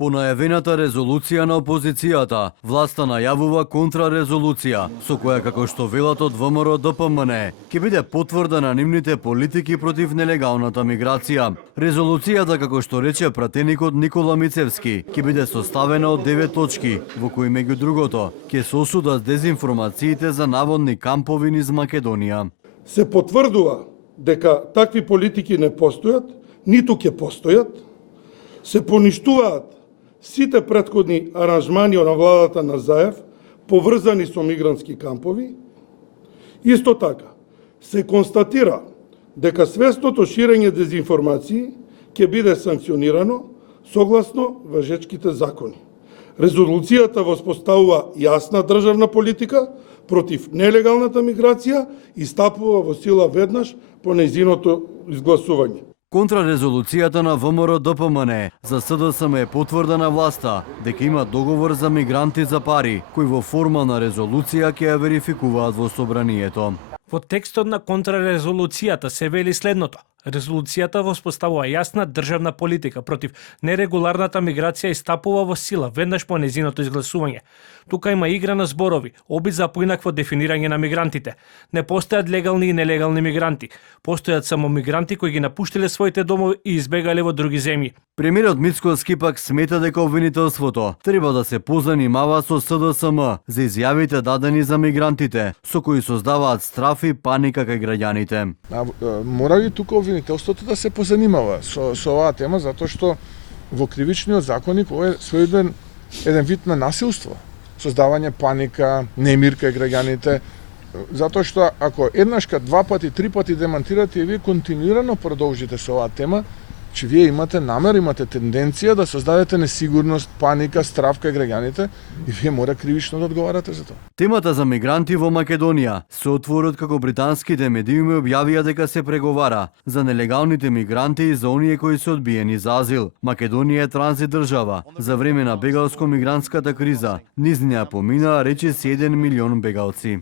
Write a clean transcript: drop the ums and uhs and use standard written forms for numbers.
По најавената резолуција на опозицијата, власта најавува контрарезолуција, со која, како што велат од ВМРО ДПМН, ќе биде потврдена нивните политики против нелегалната миграција. Резолуцијата, како што рече пратеникот Никола Мицевски, ќе биде составена од 9 точки, во кои меѓу другото ќе се осудат дезинформациите за наводни кампови низ Македонија. Се потврдува дека такви политики не постојат, ниту ќе постојат, се поништуваат сите претходни аранжмани на владата на Заев, поврзани со мигрантски кампови. Исто така, се констатира дека свесното ширење дезинформации ќе биде санкционирано согласно важечките закони. Резолуцијата воспоставува јасна државна политика против нелегалната миграција и стапува во сила веднаш по нејзиното изгласување. Контрарезолуцијата на ВМРО ДПМН за СДСМ е потврдена власта дека има договор за мигранти за пари, кој во формална резолуција ќе ја верификуваат во собранието. Во текстот на контрарезолуцијата се вели следното. Резолуцијата воспоставува јасна државна политика против нерегуларната миграција и стапува во сила веднаш по нејзиното изгласување. Тука има игра на зборови, обид за поинакво дефинирање на мигрантите. Не постојат легални и нелегални мигранти. Постојат само мигранти кои ги напуштиле своите домови и избегале во други земји. Премиерот Мицкоски пак смета дека обвинителството треба да се позанимава со СДСМ за изјавите дадени за мигрантите, со кои создаваат страф и паника кај граѓаните. Мора и тука обвинителството да се позанимава со оваа тема, затоа што во кривичниот законник ова е својден еден вид на насилство, создавање паника, немир кај граѓаните, затоа што ако еднашка, два пати, три пати демантирате и вие континуирано продолжите со оваа тема, че вие имате намер, имате тенденција да создадете несигурност, паника, страв кај граѓаните и вие мора кривично да одговарате за тоа. Темата за мигранти во Македонија се отворот како британските медиуми објавија дека се преговара за нелегалните мигранти и за оние кои се одбиени за азил. Македонија е транзит држава. За време на бегалско-мигрантската криза низ неа поминаа речиси 1 милион бегалци.